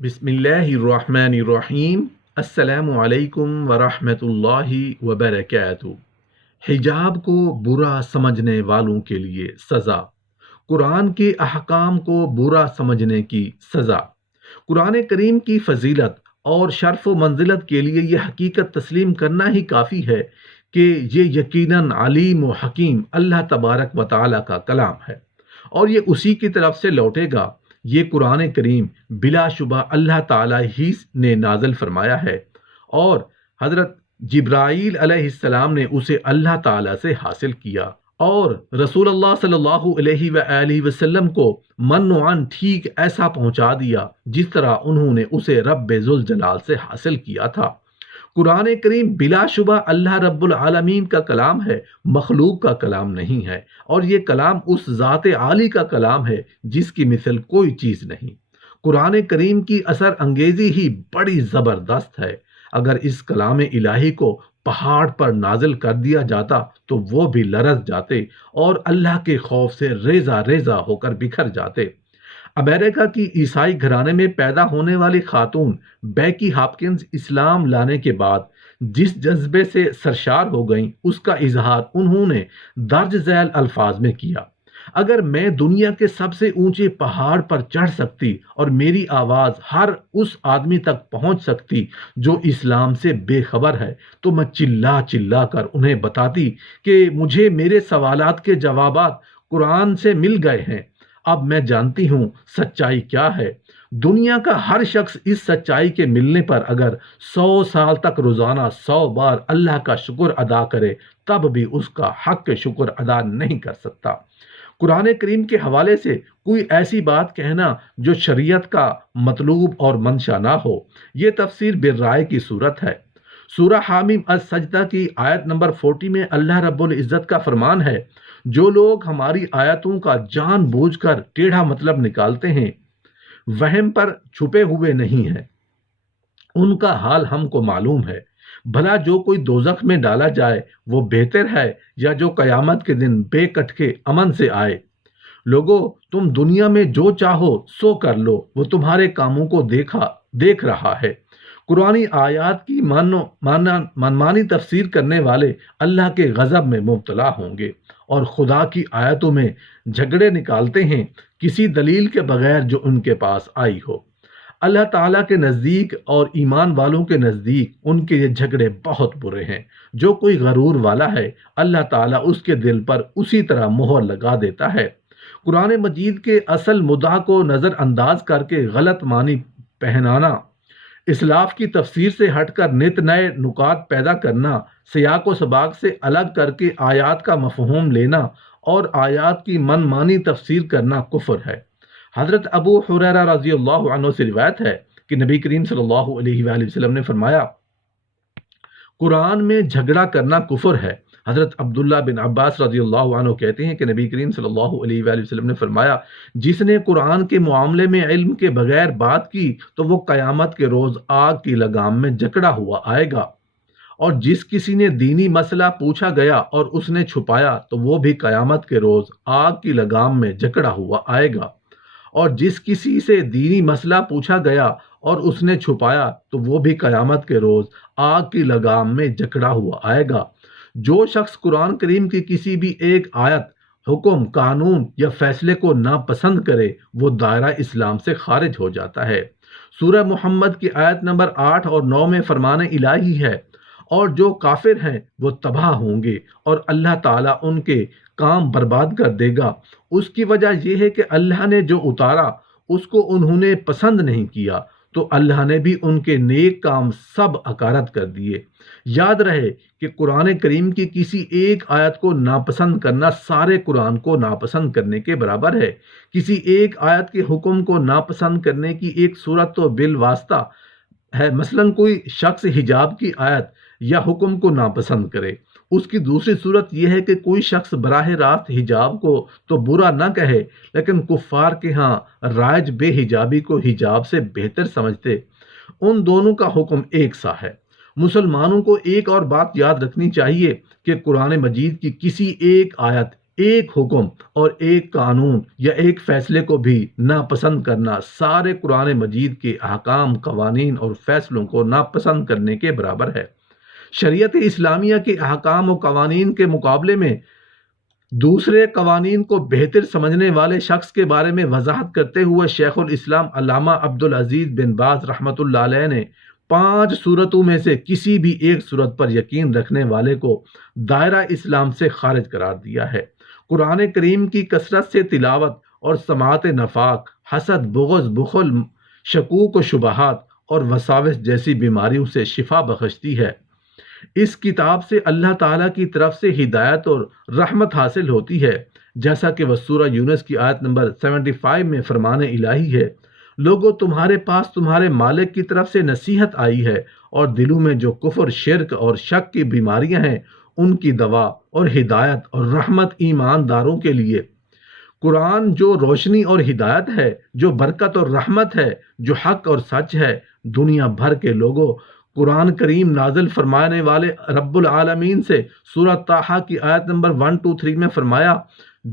بسم اللہ الرحمن الرحیم۔ السلام علیکم ورحمۃ اللہ وبرکاتہ۔ حجاب کو برا سمجھنے والوں کے لیے سزا، قرآن کے احکام کو برا سمجھنے کی سزا۔ قرآن کریم کی فضیلت اور شرف و منزلت کے لیے یہ حقیقت تسلیم کرنا ہی کافی ہے کہ یہ یقیناً علیم و حکیم اللہ تبارک و تعالیٰ کا کلام ہے، اور یہ اسی کی طرف سے لوٹے گا۔ یہ قرآن کریم بلا شبہ اللہ تعالیٰ ہی نے نازل فرمایا ہے، اور حضرت جبرائیل علیہ السلام نے اسے اللہ تعالیٰ سے حاصل کیا، اور رسول اللہ صلی اللہ علیہ وآلہ وسلم کو منوعاً ٹھیک ایسا پہنچا دیا جس طرح انہوں نے اسے رب ذوالجلال سے حاصل کیا تھا۔ قرآن کریم بلا شبہ اللہ رب العالمین کا کلام ہے، مخلوق کا کلام نہیں ہے، اور یہ کلام اس ذات عالی کا کلام ہے جس کی مثل کوئی چیز نہیں۔ قرآن کریم کی اثر انگیزی ہی بڑی زبردست ہے۔ اگر اس کلام الہی کو پہاڑ پر نازل کر دیا جاتا تو وہ بھی لرز جاتے اور اللہ کے خوف سے ریزہ ریزہ ہو کر بکھر جاتے۔ امریکہ کی عیسائی گھرانے میں پیدا ہونے والی خاتون بیکی ہاپکنز اسلام لانے کے بعد جس جذبے سے سرشار ہو گئیں، اس کا اظہار انہوں نے درج ذیل الفاظ میں کیا: اگر میں دنیا کے سب سے اونچے پہاڑ پر چڑھ سکتی اور میری آواز ہر اس آدمی تک پہنچ سکتی جو اسلام سے بے خبر ہے، تو میں چلا چلا کر انہیں بتاتی کہ مجھے میرے سوالات کے جوابات قرآن سے مل گئے ہیں۔ اب میں جانتی ہوں سچائی کیا ہے۔ دنیا کا ہر شخص اس سچائی کے ملنے پر اگر 100 سال تک روزانہ 100 بار اللہ کا شکر ادا کرے تب بھی اس کا حق شکر ادا نہیں کر سکتا۔ قرآن کریم کے حوالے سے کوئی ایسی بات کہنا جو شریعت کا مطلوب اور منشا نہ ہو، یہ تفسیر بالرائے کی صورت ہے۔ سورہ حامیم السجدہ کی آیت نمبر 40 میں اللہ رب العزت کا فرمان ہے: جو لوگ ہماری آیتوں کا جان بوجھ کر ٹیڑھا مطلب نکالتے ہیں، وہم پر چھپے ہوئے نہیں ہیں، ان کا حال ہم کو معلوم ہے۔ بھلا جو کوئی دوزخ میں ڈالا جائے وہ بہتر ہے یا جو قیامت کے دن بے کٹکے امن سے آئے؟ لوگو، تم دنیا میں جو چاہو سو کر لو، وہ تمہارے کاموں کو دیکھ رہا ہے۔ قرآنی آیات کی منمانی تفسیر کرنے والے اللہ کے غضب میں مبتلا ہوں گے اور خدا کی آیتوں میں جھگڑے نکالتے ہیں کسی دلیل کے بغیر جو ان کے پاس آئی ہو۔ اللہ تعالیٰ کے نزدیک اور ایمان والوں کے نزدیک ان کے یہ جھگڑے بہت برے ہیں۔ جو کوئی غرور والا ہے، اللہ تعالیٰ اس کے دل پر اسی طرح مہر لگا دیتا ہے۔ قرآن مجید کے اصل مدعا کو نظر انداز کر کے غلط معنی پہنانا، اسلاف کی تفسیر سے ہٹ کر نت نئے نکات پیدا کرنا، سیاق و سباق سے الگ کر کے آیات کا مفہوم لینا اور آیات کی من مانی تفسیر کرنا کفر ہے۔ حضرت ابو ہریرہ رضی اللہ عنہ سے روایت ہے کہ نبی کریم صلی اللہ علیہ وآلہ وسلم نے فرمایا: قرآن میں جھگڑا کرنا کفر ہے۔ حضرت عبداللہ بن عباس رضی اللہ عنہ کہتے ہیں کہ نبی کریم صلی اللہ علیہ وآلہ وسلم نے فرمایا: جس نے قرآن کے معاملے میں علم کے بغیر بات کی تو وہ قیامت کے روز آگ کی لگام میں جکڑا ہوا آئے گا، اور جس کسی نے دینی مسئلہ پوچھا گیا اور اس نے چھپایا تو وہ بھی قیامت کے روز آگ کی لگام میں جکڑا ہوا آئے گا، اور جس کسی سے دینی مسئلہ پوچھا گیا اور اس نے چھپایا تو وہ بھی قیامت کے روز آگ کی لگام میں جکڑا ہوا آئے گا۔ جو شخص قرآن کریم کی کسی بھی ایک آیت، حکم، قانون یا فیصلے کو ناپسند کرے وہ دائرہ اسلام سے خارج ہو جاتا ہے۔ سورہ محمد کی آیت نمبر 8 اور 9 میں فرمان الہی ہے: اور جو کافر ہیں وہ تباہ ہوں گے اور اللہ تعالیٰ ان کے کام برباد کر دے گا۔ اس کی وجہ یہ ہے کہ اللہ نے جو اتارا اس کو انہوں نے پسند نہیں کیا، تو اللہ نے بھی ان کے نیک کام سب اکارت کر دیے۔ یاد رہے کہ قرآن کریم کی کسی ایک آیت کو ناپسند کرنا سارے قرآن کو ناپسند کرنے کے برابر ہے۔ کسی ایک آیت کے حکم کو ناپسند کرنے کی ایک صورت تو بالواسطہ ہے، مثلاً کوئی شخص حجاب کی آیت یا حکم کو ناپسند کرے۔ اس کی دوسری صورت یہ ہے کہ کوئی شخص براہ راست حجاب کو تو برا نہ کہے لیکن کفار کے ہاں رائج بے حجابی کو حجاب سے بہتر سمجھتے۔ ان دونوں کا حکم ایک سا ہے۔ مسلمانوں کو ایک اور بات یاد رکھنی چاہیے کہ قرآن مجید کی کسی ایک آیت ایک حکم اور ایک قانون یا ایک فیصلے کو بھی ناپسند کرنا سارے قرآن مجید کے احکام، قوانین اور فیصلوں کو ناپسند کرنے کے برابر ہے۔ شریعت اسلامیہ کے احکام و قوانین کے مقابلے میں دوسرے قوانین کو بہتر سمجھنے والے شخص کے بارے میں وضاحت کرتے ہوئے شیخ الاسلام علامہ عبدالعزیز بن باز رحمۃ اللہ علیہ نے 5 صورتوں میں سے کسی بھی ایک صورت پر یقین رکھنے والے کو دائرہ اسلام سے خارج قرار دیا ہے۔ قرآن کریم کی کثرت سے تلاوت اور سماعت نفاق، حسد، بغض، بخل، شکوک و شبہات اور وساوس جیسی بیماریوں سے شفا بخشتی ہے۔ اس کتاب سے اللہ تعالیٰ کی طرف سے ہدایت اور رحمت حاصل ہوتی ہے، جیسا کہ وہ سورہ یونس کی آیت نمبر 75 میں فرمان الہی ہے، لوگوں تمہارے پاس تمہارے مالک کی طرف سے نصیحت آئی ہے اور دلوں میں جو کفر، شرک اور شک کی بیماریاں ہیں ان کی دوا اور ہدایت اور رحمت ایمانداروں کے لیے۔ قرآن جو روشنی اور ہدایت ہے، جو برکت اور رحمت ہے، جو حق اور سچ ہے۔ دنیا بھر کے لوگوں، قرآن کریم نازل فرمانے والے رب العالمین سے سورہ طٰہٰ کی آیت نمبر 123 میں فرمایا،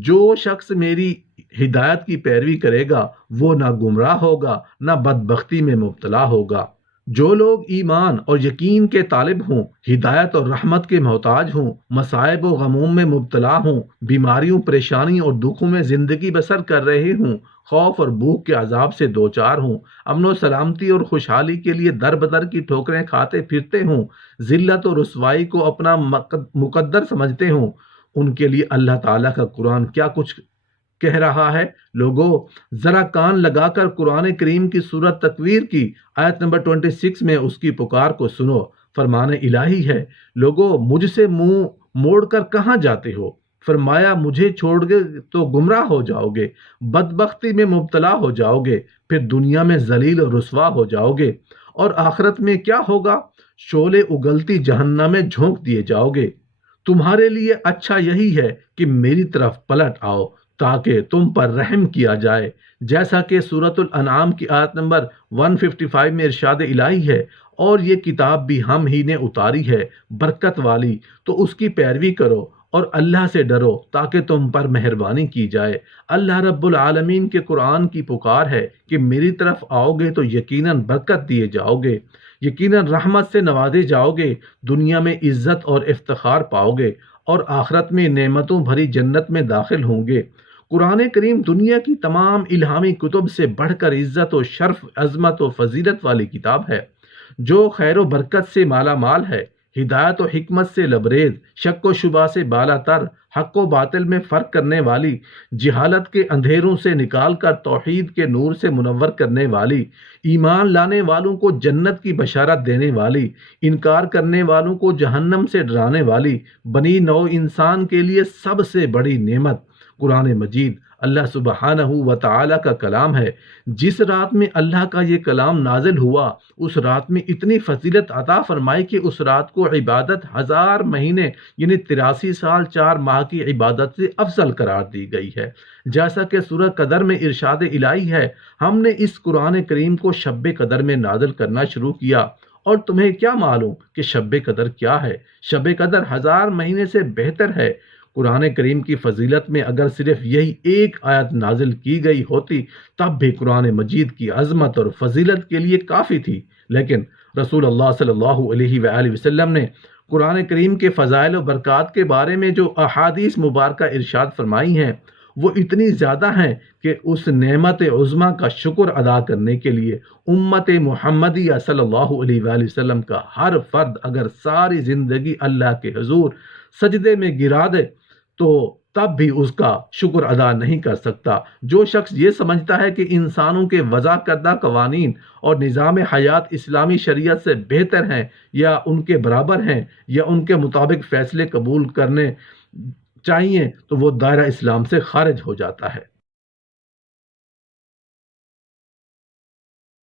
جو شخص میری ہدایت کی پیروی کرے گا وہ نہ گمراہ ہوگا نہ بدبختی میں مبتلا ہوگا۔ جو لوگ ایمان اور یقین کے طالب ہوں، ہدایت اور رحمت کے محتاج ہوں، مصائب و غموم میں مبتلا ہوں، بیماریوں، پریشانی اور دکھوں میں زندگی بسر کر رہے ہوں، خوف اور بھوک کے عذاب سے دوچار ہوں، امن و سلامتی اور خوشحالی کے لیے در بدر کی ٹھوکریں کھاتے پھرتے ہوں، ذلت و رسوائی کو اپنا مقدر سمجھتے ہوں، ان کے لیے اللہ تعالیٰ کا قرآن کیا کچھ کہہ رہا ہے۔ لوگوں، ذرا کان لگا کر قرآن کریم کی سورۃ تکویر کی آیت نمبر 26 میں اس کی پکار کو سنو۔ فرمان الہی ہے، لوگوں مجھ سے منہ موڑ کر کہاں جاتے ہو؟ فرمایا، مجھے چھوڑ گے تو گمراہ ہو جاؤ گے، بدبختی میں مبتلا ہو جاؤ گے، پھر دنیا میں ذلیل و رسوا ہو جاؤ گے، اور آخرت میں کیا ہوگا؟ شعلے اگلتی جہنم میں جھونک دیے جاؤ گے۔ تمہارے لیے اچھا یہی ہے کہ میری طرف پلٹ آؤ تاکہ تم پر رحم کیا جائے، جیسا کہ سورۃ الانعام کی آیت نمبر 155 میں ارشاد الہی ہے، اور یہ کتاب بھی ہم ہی نے اتاری ہے برکت والی، تو اس کی پیروی کرو اور اللہ سے ڈرو تاکہ تم پر مہربانی کی جائے۔ اللہ رب العالمین کے قرآن کی پکار ہے کہ میری طرف آؤ گے تو یقیناً برکت دیے جاؤ گے، یقیناً رحمت سے نوازے جاؤ گے، دنیا میں عزت اور افتخار پاؤ گے، اور آخرت میں نعمتوں بھری جنت میں داخل ہوں گے۔ قرآن کریم دنیا کی تمام الہامی کتب سے بڑھ کر عزت و شرف، عظمت و فضیلت والی کتاب ہے، جو خیر و برکت سے مالا مال ہے، ہدایت و حکمت سے لبریز، شک و شبہ سے بالا تر، حق و باطل میں فرق کرنے والی، جہالت کے اندھیروں سے نکال کر توحید کے نور سے منور کرنے والی، ایمان لانے والوں کو جنت کی بشارت دینے والی، انکار کرنے والوں کو جہنم سے ڈرانے والی، بنی نوع انسان کے لیے سب سے بڑی نعمت قرآن مجید اللہ سبحانہ و تعالی کا کلام ہے۔ جس رات میں اللہ کا یہ کلام نازل ہوا، اس رات میں اتنی فضیلت عطا فرمائی کہ اس رات کو عبادت 1000 مہینے یعنی 83 سال 4 ماہ کی عبادت سے افضل قرار دی گئی ہے۔ جیسا کہ سورہ قدر میں ارشاد الہی ہے، ہم نے اس قرآن کریم کو شب قدر میں نازل کرنا شروع کیا، اور تمہیں کیا معلوم کہ شب قدر کیا ہے؟ شب قدر 1000 مہینے سے بہتر ہے۔ قرآن کریم کی فضیلت میں اگر صرف یہی ایک آیت نازل کی گئی ہوتی تب بھی قرآن مجید کی عظمت اور فضیلت کے لیے کافی تھی، لیکن رسول اللہ صلی اللہ علیہ وآلہ وسلم نے قرآن کریم کے فضائل و برکات کے بارے میں جو احادیث مبارکہ ارشاد فرمائی ہیں وہ اتنی زیادہ ہیں کہ اس نعمت عظمیٰ کا شکر ادا کرنے کے لیے امت محمدیہ صلی اللہ علیہ وآلہ وسلم کا ہر فرد اگر ساری زندگی اللہ کے حضور سجدے میں گرا دے تو تب بھی اس کا شکر ادا نہیں کر سکتا۔ جو شخص یہ سمجھتا ہے کہ انسانوں کے وضع کردہ قوانین اور نظام حیات اسلامی شریعت سے بہتر ہیں یا ان کے برابر ہیں یا ان کے مطابق فیصلے قبول کرنے چاہیے، تو وہ دائرہ اسلام سے خارج ہو جاتا ہے۔